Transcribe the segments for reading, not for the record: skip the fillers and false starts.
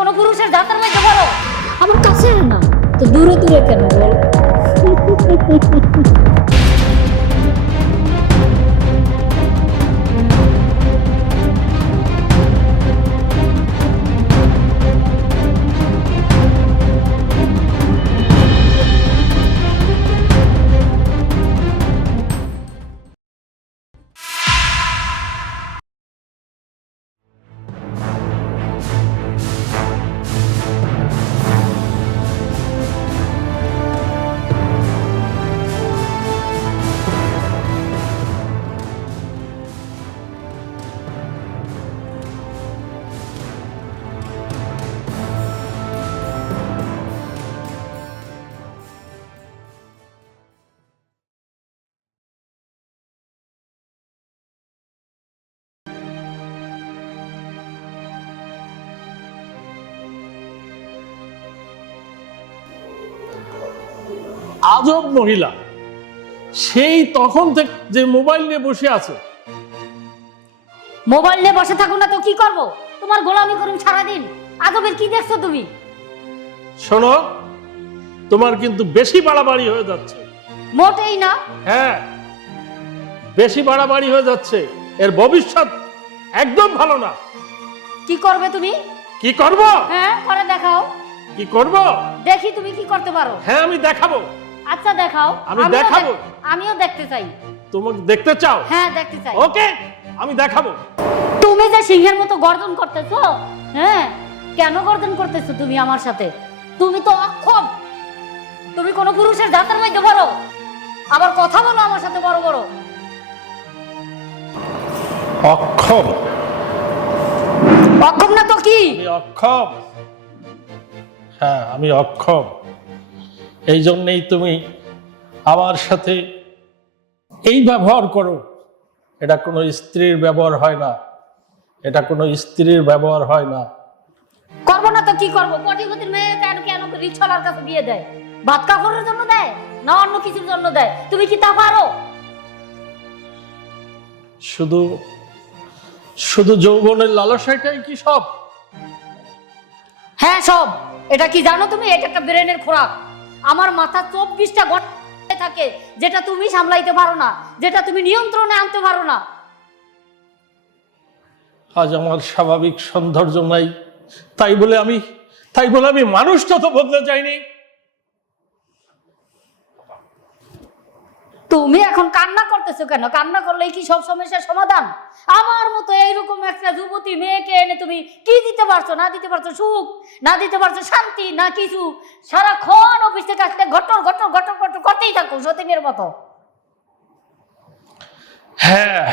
কোনো পুরুষের দাঁতের মধ্যে বলো আমার কাছে না তো দূরে দূরে কেন বল? আজব মহিলা, সেই তখন থেকে যে মোবাইল নিয়ে বসে আছে। মোবাইল নিয়ে বসে থাকো না তো কি করব? তোমার গোলামি করুন সারাদিন। আজবের কি দেখছো তুমি? শোনো, তোমার কিন্তু বেশি বাড়াবাড়ি হয়ে যাচ্ছে। মোটেই না। হ্যাঁ, বেশি বাড়াবাড়ি হয়ে যাচ্ছে। এর ভবিষ্যৎ একদম ভালো না। কি করবে তুমি? কি করব? হ্যাঁ, করে দেখাও। কি করব? দেখি তুমি কি করতে পারো। হ্যাঁ, আমি দেখাবো। আচ্ছা দেখাও। আমি দেখাবো। আমিও দেখতে চাই। তোমাকে দেখতে চাও? হ্যাঁ, দেখতে চাই। ওকে, আমি দেখাবো। তুমি যে সিংহের মতো গর্জন করতেছো, হ্যাঁ, কেন গর্জন করতেছো তুমি আমার সাথে? তুমি তো অক্ষম। তুমি কোন পুরুষের দাঁতের মধ্যে বলো, আবার কথা বলো আমার সাথে বড় বড়। অক্ষম? অক্ষম না তো কি? আমি অক্ষম। হ্যাঁ, আমি অক্ষম। এই জন্যই তুমি আমার সাথে এই ব্যবহার করো। এটা কোনো স্ত্রীর ব্যবহার হয় না। এটা কোনো স্ত্রীর ব্যবহার হয় না। করবো না তো কি করবো? কোটিপতির মেয়ে কেন কেন রিক্সাওয়ালার কাছে বিয়ে দেয়? ভাত কাপড়ের জন্য দেয় না অন্য কিছুর জন্য দেয়? তুমি কি তা পারো? শুধু শুধু যৌবনের লালসাটাই কি সব? হ্যাঁ সব। এটা কি জানো তুমি? এটা একটা ব্রেনের খোরাক। আমার মাথা 24টা ঘন্টা থাকে, যেটা তুমি সামলাইতে পারো না, যেটা তুমি নিয়ন্ত্রণে আনতে পারো না। আজ আমার স্বাভাবিক সৌন্দর্য নাই, তাই বলে আমি মানুষটা তো বদলে যাইনি। তুমি এখন কান্না করতেছো কেন? কান্না করলেই কি সব সমস্যার সমাধান? আমার মতো এইরকম একটা যুবতী মেয়েকে এনে তুমি কি দিতে পারছো? না দিতে পারছো সুখ, না দিতে পারছো শান্তি, না কিছু। সারাক্ষণ অফিস থেকে আসলে ঘটর ঘটর ঘটর ঘটর করতেই থাকো সতীনের মতো। হ্যাঁ,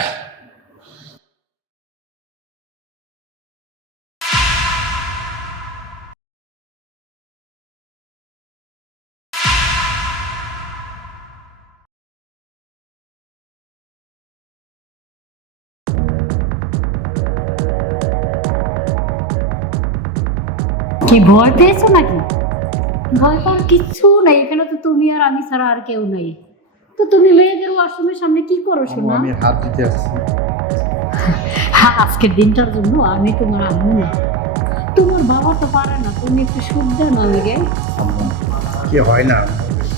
কি ভয় পেয়েছো নাকি? ভয় পাওয়ার কিচ্ছু নাই, এখানে তো তুমি আর আমি ছাড়া আর কেউ নাই। তো তুমি মেয়েদের ওয়াশরুমের সামনে কি করো শোনা? আমি হাত দিতে আসছি। হ্যাঁ, আজকের দিনটার জন্য আমি তোমার আম্মু না। তোমার বাবা তো পারে না, তুমি একটু সুখ দাও না আমাকে। আম্মু, কি হয় না?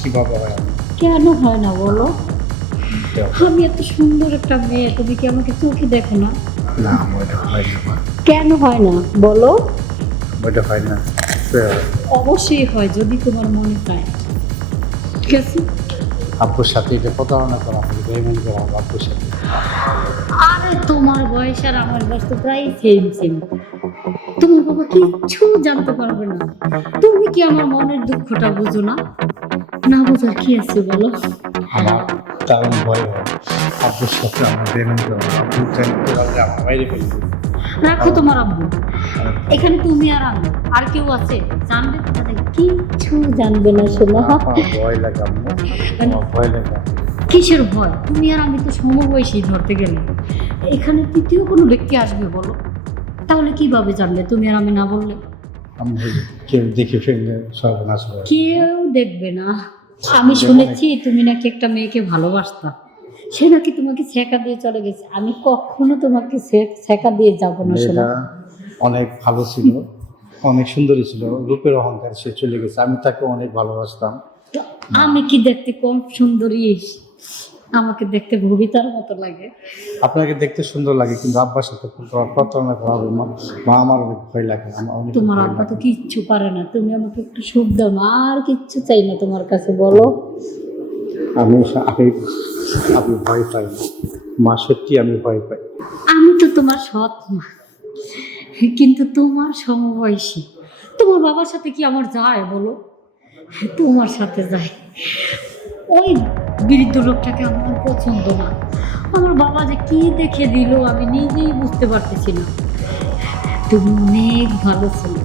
কিভাবে হয়? কেন হয় না বলো? আমি এত সুন্দর একটা মেয়ে, তুমি কি আমাকে চোখে দেখো না? না, ওইটা হয় না। কেন হয় না বলো? ওইটা হয় না। অবশ্যই হয় যদি তোমার মনে চায়। ঠিক আছে? আব্বুর সাথে এটা প্রতারণা করা হবে, বেইমানি করা হবে আব্বুর সাথে। আরে তোমার বয়স আর আমার বয়স তো প্রায় সেম সেম। তোমার বাবা কিচ্ছু জানতে পারবে না। তুমি কি আমার মনের দুঃখটা বুঝো না? না বোঝার কি আছে বলো? আমার দারুণ ভয় হয় আব্বুর সাথে আমার বেইমানি করা হবে। আব্বু জানতে পারলে আমার বাইরে ফেলে দেবে। রাখো তোমার আব্বু, এখানে তুমি আর আমি, আর কেউ আছে? জানবে তাদের কিচ্ছু জানবে না শোনা। আমার ভয় লাগে আম্মু, আমার ভয় লাগে। কিসের ভয়? তুমি আর আমি তো সমবয়সী ধরতে গেলে। এখানে তৃতীয় কোনো ব্যক্তি আসবে বলো? তাহলে কিভাবে জানবে তুমি আর আমি না বললে? আম্মু, কেউ দেখে ফেললে সর্বনাশ হয়। কেউ দেখবে না। আমি শুনেছি তুমি নাকি একটা মেয়েকে ভালোবাসতা, সে নাকি তোমাকে ছেঁকা দিয়ে চলে গেছে। আমি কখনো তোমাকে ছেঁকা দিয়ে যাব না শোনা। মেয়েটা অনেক ভালো ছিল, অনেক সুন্দরী ছিল, রূপের অহংকার সে চলে গেছে। আমি তাকে অনেক ভালোবাসতাম। তো আমি কি দেখতে কম সুন্দরী? আমাকে দেখতে ভবিতার মতো লাগে। আপনাকে দেখতে সুন্দর লাগে, কিন্তু আব্বার সাথে প্রতারণা করা হবে মা। মা, আমার অনেক ভয় লাগে, আমার অনেক তোমার ভয় আব্বা তো লাগে। কিচ্ছু পারে না, তুমি আমাকে একটু সুখ দাও না, আর কিচ্ছু চাই না তোমার কাছে, বলো। আমি আমি আমি ভয় পাই মা, সত্যি আমি ভয় পাই। আমি তো তোমার সৎ মা, কিন্তু তোমার সমবয়সী। তোমার বাবার সাথে কি আমার যায় বলো? তোমার সাথে যায়। ওই বৃদ্ধ লোকটাকে আমার পছন্দ না। আমার বাবা যে কি দেখে দিল আমি নিজেই বুঝতে পারতেছি না। তুমি অনেক ভালো ছিল।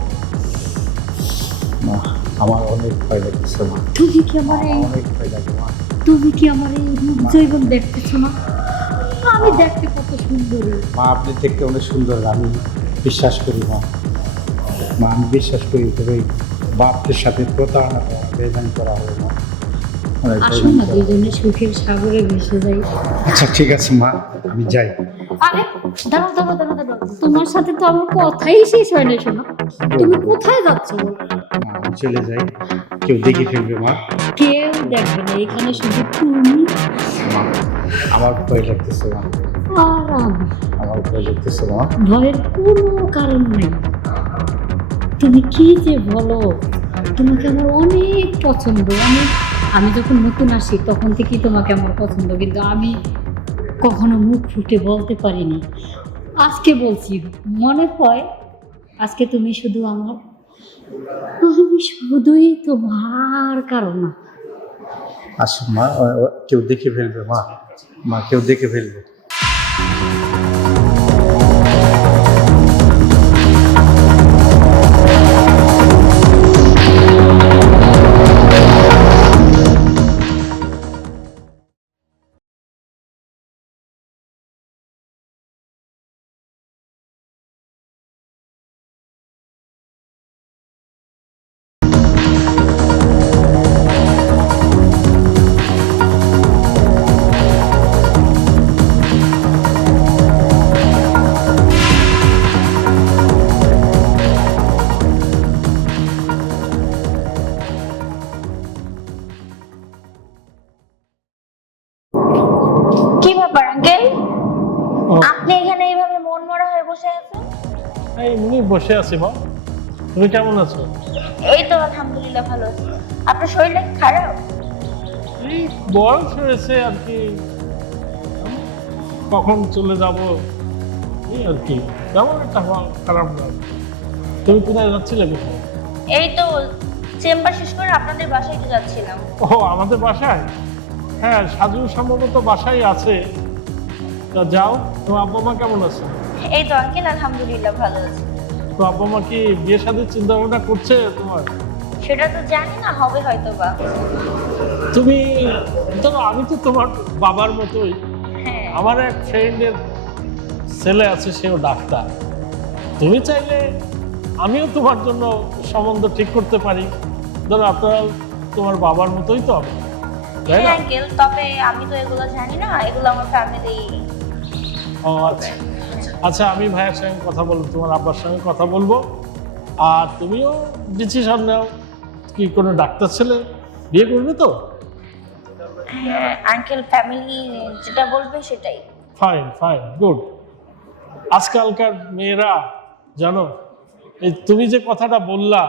মা, আমার অনেক ভয় লাগতেছে মা। তুমি কি আমার এই অনেক ভয় লাগে মা। তুমি কি আমার এই রূপ জৈবন দেখতেছো না? আমি দেখতে কত সুন্দরী। মা, আপনি দেখতে অনেক সুন্দর, আমি বিশ্বাস করি মা। মা, আমি বিশ্বাস করি, তবে বাপের সাথে প্রতারণা করা, বেদান করা হবে মা। অনেক আসো বেজান না করা। দুজনে সুখের সাগরে ভেসে যাই। আচ্ছা ঠিক আছে মা, আমি যাই। আরে দাঁড়াও দাঁড়াও দাঁড়াও দাঁড়াও, তোমার সাথে তো আমার কথাই শেষ হয় না শোনা। তুমি কোথায় যাচ্ছ? মা, আমি চলে যাই, কেউ দেখে ফেলবে মা। কেউ দেখবে না, এখানে শুধু তুমি মা, আমার ভয় লাগতেছে মা, আর আমি। আমার ভয় লাগতেছে মা। ভয়ের কোনো কারণ নেই। তুমি কি যে বলো, তোমাকে আমার অনেক পছন্দ। আমি যখন নতুন আসি তখন থেকেই তোমাকে আমার পছন্দ, কিন্তু আমি কখনো মুখ ফুটে বলতে পারিনি। আজকে বলছি, মনে হয় আজকে তুমি শুধু আমার, আমি শুধুই তোমার কারণ। আসুন মা, কেউ দেখে ফেলবে মা। মা, কেউ দেখে ফেলবে। কি ব্যাপার আঙ্কেল, ও, আপনি এখানে এইভাবে মন মরা হয়ে বসে আছেন? এই এমনি বসে আছি মা। তুমি কেমন আছো? এই তো আলহামদুলিল্লাহ ভালো আছি। আপনার শরীরটা কি খারাপ? এই বয়স হয়েছে আর কি, কখন চলে যাব এই আর কি, তেমন একটা খারাপ না। তুমি কোথায় যাচ্ছিলে কোথায়? এই তো চেম্বার শেষ করে আপনাদের বাসায় তো যাচ্ছিলাম। ও, আমাদের বাসায়? হ্যাঁ, সাজু সম্ভবত বাসায় আছে। তা যাও। তোমার আব্বা মা কেমন আছে? এই তো আঙ্কেল আলহামদুলিল্লাহ ভালো আছি। তো আব্বা মা কি বিয়ে শাদীর চিন্তা ভাবনা করছে তোমার? সেটা তো জানি না, হবে হয়তো বা। তুমি ধরো, আমি তো তোমার বাবার মতোই। হ্যাঁ, আমার এক ফ্রেন্ডের ছেলে আছে, সেও ডাক্তার। তুমি চাইলে আমিও তোমার জন্য সম্বন্ধ ঠিক করতে পারি। ধরো আপনারা তোমার বাবার মতোই তো হবে, তাই হ্যাঁ না? আঙ্কেল, তবে আমি তো এগুলো জানি না, এগুলো আমার ফ্যামিলি। ও আচ্ছা আচ্ছা, আমি ভাইয়ের সঙ্গে কথা বলবো, তোমার আব্বার সঙ্গে কথা বলবো। আর তুমিও ডিসিশন নাও, কি কোনো ডাক্তার ছেলে বিয়ে করবে তো? হ্যাঁ আঙ্কেল, ফ্যামিলি যেটা বলবে সেটাই। Fine fine, good. আজকালকার মেয়েরা জানো, এই তুমি যে কথাটা বললা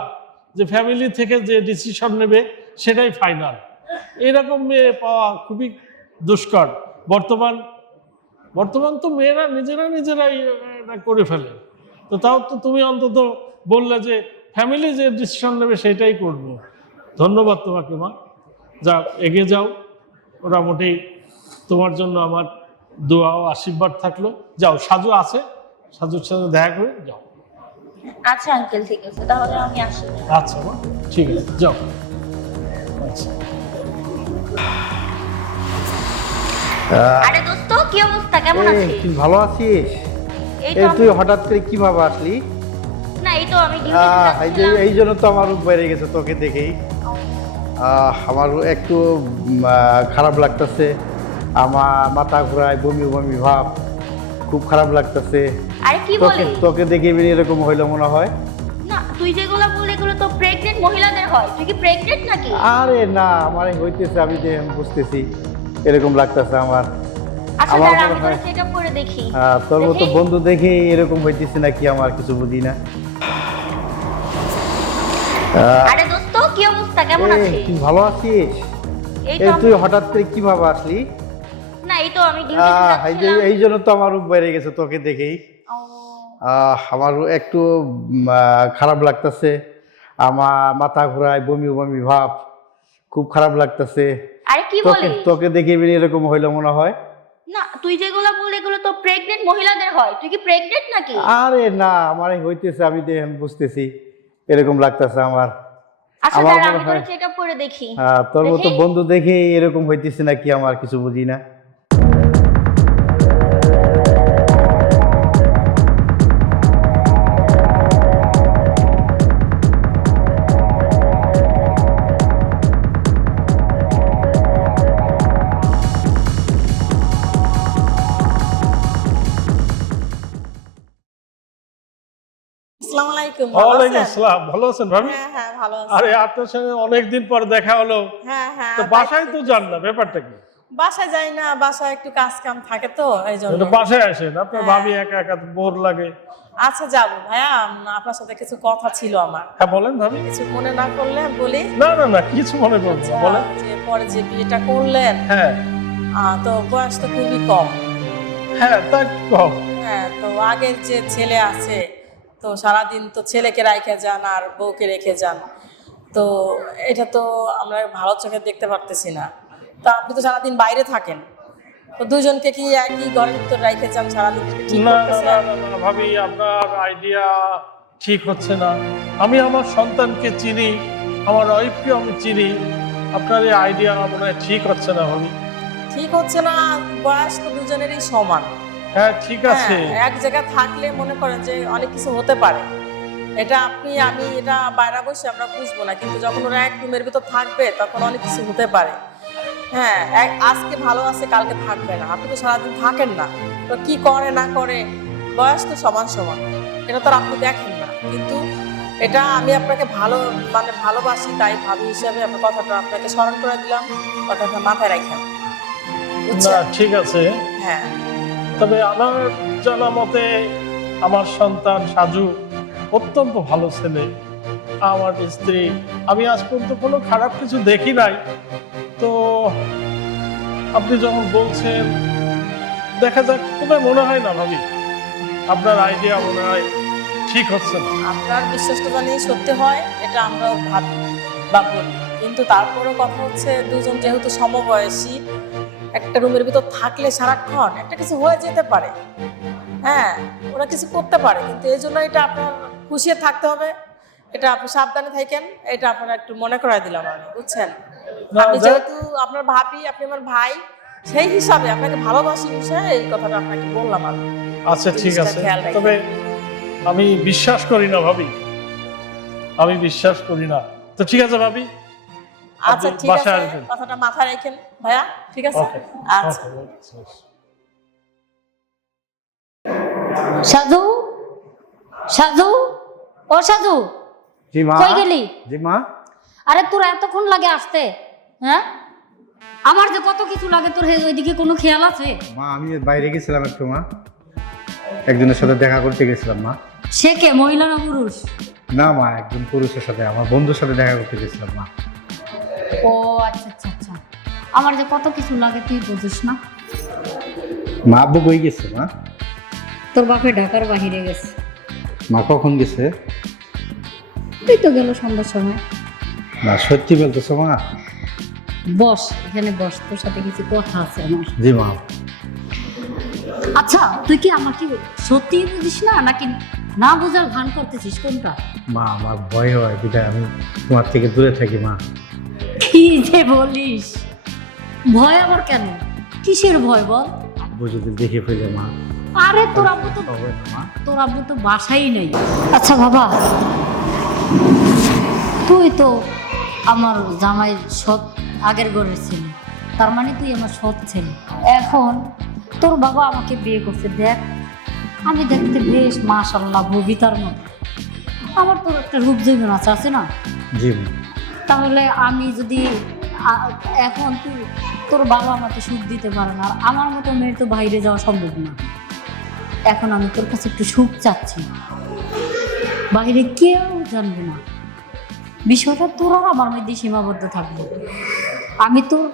যে ফ্যামিলি থেকে যে ডিসিশন নেবে সেটাই ফাইনাল, এরকম মেয়ে পাওয়া খুবই দুষ্কর। বর্তমান তো মেয়েরা নিজেরাই এটা করে ফেলে। তো তাও তো তুমি অন্তত বললে যে ফ্যামিলি যে ডিসিশন নেবে সেটাই করবো। ধন্যবাদ তোমাকে মা। যাও, এগিয়ে যাও। মোটামুটি তোমার জন্য আমার দোয়া ও আশীর্বাদ থাকলো। যাও, সাজু আছে, সাজুর সাথে দেখা করে যাও। আচ্ছা আঙ্কেল, ঠিক আছে, তাহলে আমি আসি। আচ্ছা মা, ঠিক আছে, যাও। আচ্ছা, আরে দোস্ত, কি অবস্থা, কেমন এই, আছিস? তুই ভালো আছিস? এই এই তো তুই হঠাৎ করে কিভাবে আসলি? না, এই তো আমি এই জন্য তো আমার রূপ বেড়ে গেছে তোকে দেখেই। আমার একটু খারাপ লাগতেছে, আমার মাথা ঘোরায়, বমি বমি ভাব, খুব খারাপ লাগতেছে। আরে কি তোকে বলিস? তোকে দেখে এমনি এরকম হইলো মনে হয়। না, তুই যেগুলো বল এগুলো তো প্রেগনেন্ট মহিলাদের হয়। তুই কি প্রেগনেন্ট নাকি? আরে না, আমার হইতেছে, আমি যে বুঝতেছি এরকম লাগতেছে আমার। আচ্ছা আমার দাঁড়া, মনে আমি হয়- তোর চেকআপ করে দেখি। তোর মতো দেখি? বন্ধু দেখে এরকম হইতেছে নাকি আমার কিছু বুঝি না। আরে দোস্ত, কি অবস্থা, কেমন এই, আছিস? তুই ভালো আছিস? এই এই তো তুই হঠাৎ করে কিভাবে আসলি? না, এই তো আমি ডিউটিতে যাচ্ছিলাম। এই জন্য তো আমার রূপ বেড়ে গেছে তোকে দেখেই। ও, আমার একটু খারাপ লাগতেছে, আমার মাথা ঘোরায়, বমি বমি ভাব, খুব খারাপ লাগতেছে। আরে কি তোকে বলিস? তোকে দেখে এরকম হইলো মনে হয়। না, তুই যেগুলো বল এগুলো তো প্রেগনেন্ট মহিলাদের হয়। তুই কি প্রেগনেন্ট নাকি? আরে না, আমার হইতেছে, আমি যে বুঝতেছি এরকম লাগতেছে আমার। আচ্ছা আমার দাঁড়া, মনে আমি তোর হয়- চেকআপ করে দেখি। তোর মতো দেখি? বন্ধু দেখে এরকম হইতেছে নাকি আমার কিছু বুঝি না। আসসালামু আলাইকুম, ভালো ওয়ালাইকুম আছেন? আসসালাম। ভালো আছেন ভাবি? হ্যাঁ হ্যাঁ ভালো আছি। আরে আপনার সঙ্গে অনেকদিন পর দেখা হলো, হ্যাঁ হ্যাঁ তো বাসায় তো যান না, ব্যাপারটা কি? বাসায় যাই না, বাসায় একটু কাজ কাম থাকে তো এই জন্য। একটু বাসায় আসেন, আপনার হ্যাঁ। ভাবি একা একা বোর লাগে। আচ্ছা যাবো ভাইয়া, আপনার সাথে কিছু কথা ছিল আমার। হ্যাঁ বলেন ভাবি। কিছু মনে না করলে বলি। না না না, কিছু মনে করবো না, আচ্ছা, বলেন। যে পরে যে বিয়েটা করলেন, হ্যাঁ তো বয়স তো খুবই কম। হ্যাঁ, তা কম। হ্যাঁ, তো আগের যে ছেলে আছে, তো সারাদিন তো ছেলেকে রেখে যান আর বউকে রেখে যান, তো এটা তো আমরা ভালো চোখে দেখতে পারতেছি না। তা আপনি তো সারাদিন বাইরে থাকেন, তো দুজনকে কি একই ঘরের ভিতর রেখে যান সারাদিন, ঠিক না না করতেছেন? না না, না ভাবি, আপনার আইডিয়া ঠিক হচ্ছে না। আমি আমার সন্তানকে চিনি, আমার ওয়াইফকে আমি চিনি, আপনার এই আইডিয়া মনে হয় ঠিক হচ্ছে না ভাবি। ঠিক হচ্ছে না, বয়স তো দুজনেরই সমান। হ্যাঁ ঠিক আছে। হ্যাঁ, এক জায়গায় থাকলে মনে করেন যে অনেক কিছু হতে পারে, এটা আপনি আমি এটা বাইরে বসে আমরা বুঝবো না, কিন্তু যখন ওরা এক রুমের ভিতর থাকবে তখন অনেক কিছু হতে পারে। হ্যাঁ, আজকে ভালো আছে কালকে থাকবে না, আপনি তো সারাদিন থাকেন না, তো কি করে না করে বয়স তো সমান সমান, এটা তো আর আপনি দেখেন না। কিন্তু এটা আমি আপনাকে ভালোবাসি, তাই ভাবি হিসাবে আপনার কথাটা আপনাকে স্মরণ করে দিলাম, কথাটা মাথায় রাখেন, না বুঝছেন? ঠিক আছে, হ্যাঁ তবে আমার জানা মতে আমার সন্তান সাজু অত্যন্ত ভালো ছেলে, আমার স্ত্রী, আমি আজ পর্যন্ত কোনো খারাপ কিছু দেখি নাই। তো আপনি যখন বলছেন দেখা যাক, তবে মনে হয় না ভাবি, আপনার আইডিয়া মনে হয় ঠিক হচ্ছে না। আপনার বিশ্বাসটা জানি সত্যি হয়, এটা আমরাও ভাবি বা বলি, কিন্তু তারপরেও কথা হচ্ছে দুজন যেহেতু সমবয়সী, একটা রুমের ভিতর থাকলে সারাক্ষণ একটা কিছু হয়ে যেতে পারে। হ্যাঁ, ওরা কিছু করতে পারে, কিন্তু এই জন্য এটা আপনার খুশিয়ে থাকতে হবে, এটা আপনি সাবধানে থাকেন, এটা আপনারা একটু মনে করাই দিলাম আমি, বুঝছেন? না, আমি যাক। যেহেতু আপনার ভাবি, আপনি আমার ভাই, সেই হিসাবে আপনাকে ভালোবাসি বিষয়ে এই কথাটা আপনাকে বললাম আমি। আচ্ছা ঠিক জিনিসটা আছে, খেয়াল রাখবেন। তবে আমি বিশ্বাস করি না ভাবি, আমি বিশ্বাস করি না। তো ঠিক আছে ভাবি, আচ্ছা আপনি ঠিক আছে, বাসায় আসবেন। কথাটা মাথায় রাখেন ভাইয়া, ঠিক আছে? ওকে আচ্ছা। সাজু, সাজু, ও সাজু, জি মা। কই গেলি? জি মা। আরে তোর এতক্ষণ লাগে আসতে? হ্যাঁ, আমার যে কত কিছু লাগে, তোর ওইদিকে কোনো খেয়াল আছে? মা আমি বাইরে গেছিলাম একটু মা, একজনের সাথে দেখা করতে গেছিলাম মা। সে কে, মহিলা না পুরুষ? না মা, একজন পুরুষের সাথে, আমার বন্ধুর সাথে দেখা করতে গেছিলাম মা। ও আচ্ছা আচ্ছা আচ্ছা, আমার যে কত কিছু লাগে তুই বুঝিস না। মা আব্বু কই গেছে মা? তোর বাপে ঢাকার বাহিরে গেছে। মা কখন গেছে? তুই তো গেল সন্ধ্যার সময়। না সত্যি বলতেছো মা? বস, এখানে বস, তোর সাথে কিছু কথা আছে আমার। জি মা। আচ্ছা, তুই কি আমাকে সত্যি বুঝিস না, নাকি না বোঝার ভান করতেছিস, কোনটা? মা আমার ভয় হয়, বিধায় আমি তোমার থেকে দূরে থাকি মা। কি যে বলিস, ভয় আবার কেন, কিসের ভয় বল? আব্বু যদি দেখে ফেলে মা। আরে তোর আব্বু তো, হবে না মা। তোর আব্বু তো বাসাই নেই। আচ্ছা বাবা, তুই তো আমার জামাইয়ের সৎ আগের ঘরের ছেলে, তার মানে তুই আমার সৎ ছেলে। এখন তোর বাবা আমাকে বিয়ে করছে, দেখ আমি দেখতে বেশ মাশাআল্লাহ ববিতার মতো, আমার তোর একটা রূপ জীবন আছে না? জি মা। তাহলে আমি যদি এখন তুই তোর বাবা আমাকে সুখ দিতে পারে না, আর আমার মতো মেয়ের তো বাইরে যাওয়া সম্ভব না। এখন আমি তোর কাছে একটু সুখ চাচ্ছি, বাইরে কেউ জানবে না বিষয়টা, তোর আর আমার মধ্যে সীমাবদ্ধ থাকবে। আমি তোর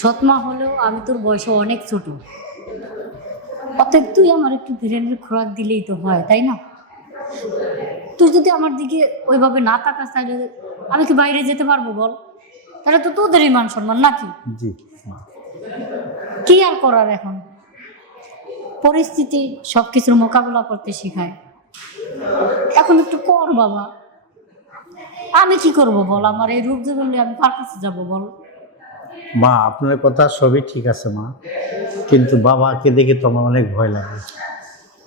সৎমা হলেও আমি তোর বয়সে অনেক ছোট, অতএব তুই আমার একটু ব্রেনের খোরাক দিলেই তো হয়, তাই না? তুই যদি আমার দিকে ওইভাবে না তাকাস তাহলে আমি কি বাইরে যেতে পারবো বল? তাহলে তো তোদেরই মান সম্মান নাকি? জি মা। কি আর করার, এখন পরিস্থিতি সবকিছুর মোকাবেলা করতে শেখায়। এখন একটু কর বাবা। আমি কি করব বল? আমার এই রূপ জীবনে আমি কার কাছে যাবো বল? মা আপনার কথা সবই ঠিক আছে মা, কিন্তু বাবাকে দেখে তো আমার অনেক ভয় লাগে।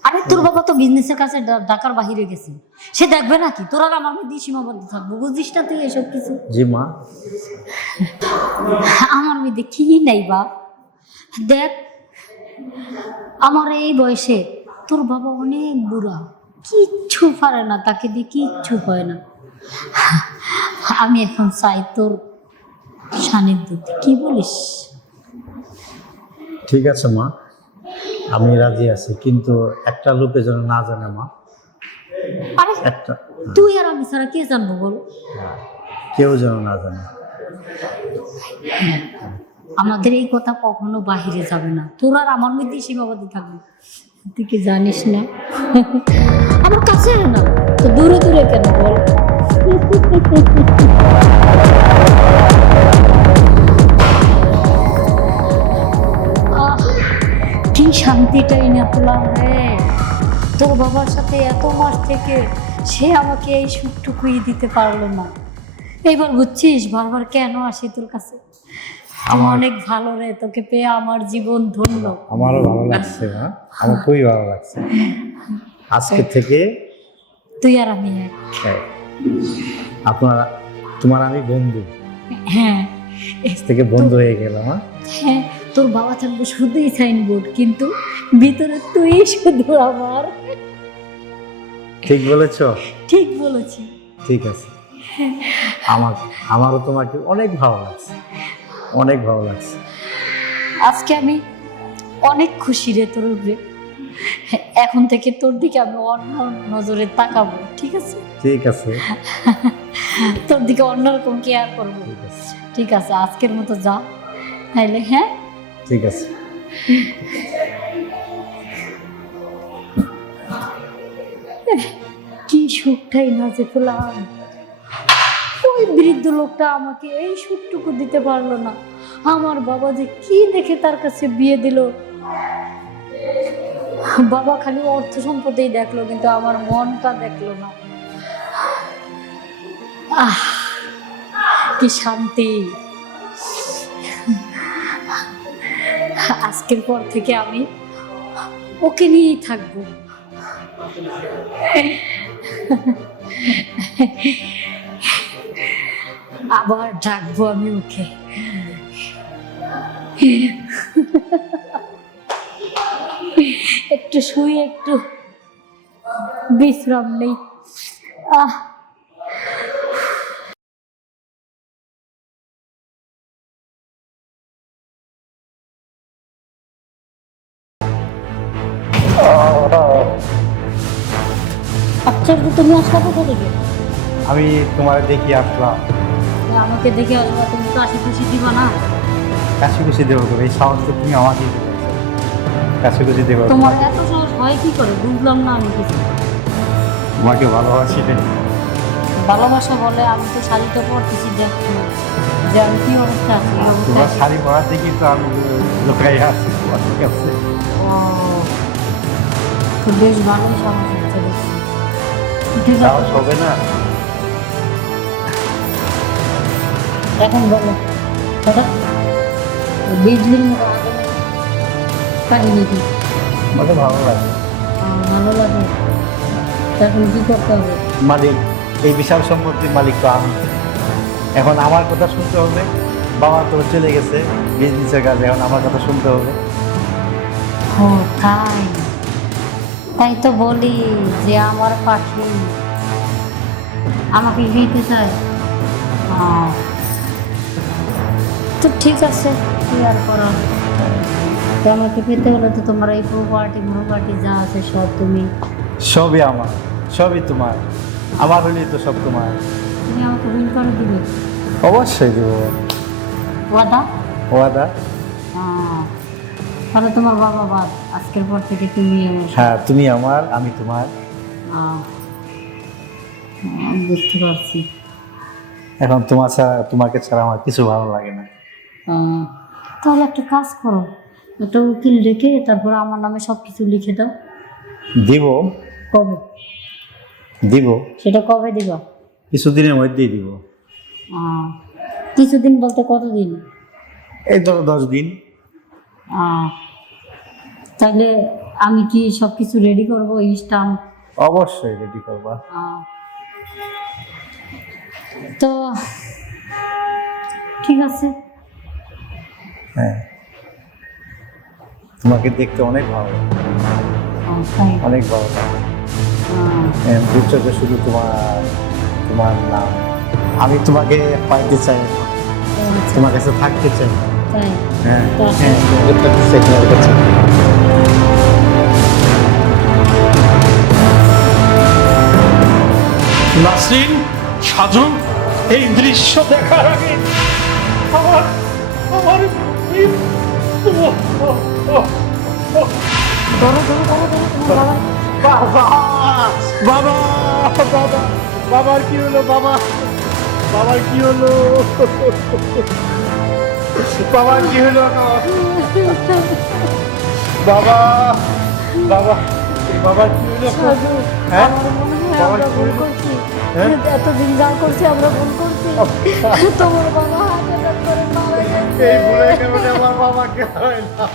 আরে তোর বাবা তো বিজনেসের কাছে ঢাকার বাহিরে গেছে, সে দেখবে নাকি? তোর আর আমার মধ্যে সীমাবদ্ধ থাকবো, বুঝিস না তুই এসব কিছু? জি মা। আমার মধ্যে কি নাই বাপ, দেখ আমার এই বয়সে তোর বাবা অনেক বুড়া, কিচ্ছু পারে না, তাকে দিয়ে কিচ্ছু হয় না। আমি এখন চাই তোর সান্নিধ্য, কি বলিস? ঠিক আছে মা, আমি রাজি আছি, কিন্তু একটা লোকে যেন না জানে মা। আরে একটা তুই আর আমি ছাড়া কে জানবো বল? কেউ যেন না জানে। আমাদের এই কথা কখনো বাহিরে যাবে না, তোর আর আমার মধ্যে সীমাবদ্ধ থাকবে। তুই কি জানিস না? আমার কাছে আয় না, তো দূরে দূরে কেন বল? কি শান্তিটাই না পেলাম রে তোর বাবার সাথে এত মাস থেকে, সে আমাকে এই সুখটুকুই দিতে পারলো না। এইবার বুঝছিস বারবার কেন আসি তোর কাছে? আমার অনেক ভালো রে, তোকে পেয়ে আমার জীবন ধন্য। আমারও ভালো লাগছে মা, আমার খুবই ভালো লাগছে। আজকে থেকে তুই আর আমি এক। আপনারা, তোমার আমি বন্ধু, হ্যাঁ আজ থেকে বন্ধু হয়ে গেলাম। হ্যাঁ, তোর বাবা থাকবে শুধুই সাইনবোর্ড, কিন্তু ভিতরে তুই শুধু আমার। ঠিক বলেছো? ঠিক বলেছি। ঠিক আছে, আমারও তোমাকে অনেক ভালো লাগছে, অনেক ভালো লাগছে। আজকে আমি অনেক খুশি রে তোর উপরে। এখন থেকে তোর দিকে আমি অন্য নজরে তাকাবো, ঠিক আছে? ঠিক আছে, তোর দিকে অন্যরকম কেয়ার করবো। ঠিক আছে, ঠিক আছে, আজকের মতো যা তাইলে। হ্যাঁ ঠিক আছে। কি সুখটাই না যে পেলাম, ওই বৃদ্ধ লোকটা আমাকে এই সুখটুকু দিতে পারলো না। আমার বাবা যে কি দেখে তার কাছে বিয়ে দিল, বাবা খালি অর্থ সম্পদেই দেখলো, কিন্তু আমার মনটা দেখলো না। আহ কি শান্তি। আজকের পর থেকে আমি ওকে নিয়েই থাকবো। আবার ডাকবো আমি ওকে। একটু শুয়ে একটু বিশ্রাম নেই। আচ্ছা, তুমি আসলা কোথা থেকে? আমি তোমার দেখি আসলাম। আমাকে দেখে আসবা, তুমি তো আশি খুশি দিবা না? কাছে খুশি দেবো তো, এই সাহস তো তুমি আমাকে কাছে খুশি দেবো। তোমার এত সাহস হয় কি করে, বুঝলাম না আমি কিছু। তোমাকে ভালোবাসি। ভালোবাসা বলে আমি তো শাড়িটা পরতেছি, দেখো যে আমি কি অবস্থা আছি। এই অবস্থায় তোমার শাড়ি পরা দেখি তো আমি লোকাই আছি তোমার কাছে। ও, তো বেশ ভালোই সাহস হচ্ছে দেখছি। সাহস হবে না? এখন বলো দাদা, বিজলির মতো কাহিনী কি? আমাকে ভালো লাগে। ভালো লাগে, এখন কি করতে হবে? মালিক, এই বিশাল সম্পত্তির মালিক তো আমি। এখন আমার কথা শুনতে হবে। বাবা তো চলে গেছে বিজনেসের কাজে, এখন আমার কথা শুনতে হবে। ও তাই, তাই তো বলি যে আমার পাখি আমাকে দিতে চায়? তো ঠিক আছে, কি আর করার। তো আমাকে পেতে হলে তো তোমার এই প্রপার্টি যা আছে সব তুমি সবই আমার, সবই তোমার, আমার হলেই তো সব তোমার। তুমি আমাকে বিল করে দিবে? অবশ্যই দেবো। ওয়াদা? ওয়াদা। তাহলে তোমার বাবা বাদ, আজকের পর থেকে তুমি আমার। হ্যাঁ, তুমি আমার, আমি তোমার। বুঝতে পারছি। এখন তোমার ছাড়া, তোমাকে ছাড়া আমার কিছু ভালো লাগে না। তাহলে একটা কাজ করো, একটা উকিল রেখে তারপর আমার নামে সব কিছু লিখে দাও। দিব। কবে দিব? সেটা কবে দিবা? কিছুদিনের মধ্যেই দিব। কিছুদিন বলতে কতদিন? এই ধরো 10 দিন। তাহলে আমি কি সব কিছু রেডি করবো? স্টাম্প? অবশ্যই রেডি করবা। তো ঠিক আছে। হ্যাঁ, তোমাকে দেখতে অনেক ভালো লাগে, তাই? অনেক ভালো লাগে। বুঝছো যে শুধু তোমার, তোমার নাম। আমি তোমাকে পাইতে চাই, তোমার কাছে থাকতে চাই। তাই? হ্যাঁ তো হ্যাঁ, তোমাকে থাকতে চাই তোমার কাছে। নাসরিন, সাজু, এই দৃশ্য দেখার আগে আমার আমার ধরো ধরো ধরো ধরো তোমার বাবা। বাবা, বাবা, বাবা, বাবার কি হলো? বাবা, বাবার কি হলো? বাবার কি হলো? বাবা, বাবা, বাবার কি হলো? হ্যাঁ, আমার মনে হয় বাবার আমরা কি ভুল হলো? করছি। হ্যাঁ? এতদিন যা করছি আমরা ভুল করছি। তোমার বাবা হার্ট অ্যাটাক করে মারা গেছে। এই ভুলে কেমন আমার বাবাকে হয় না।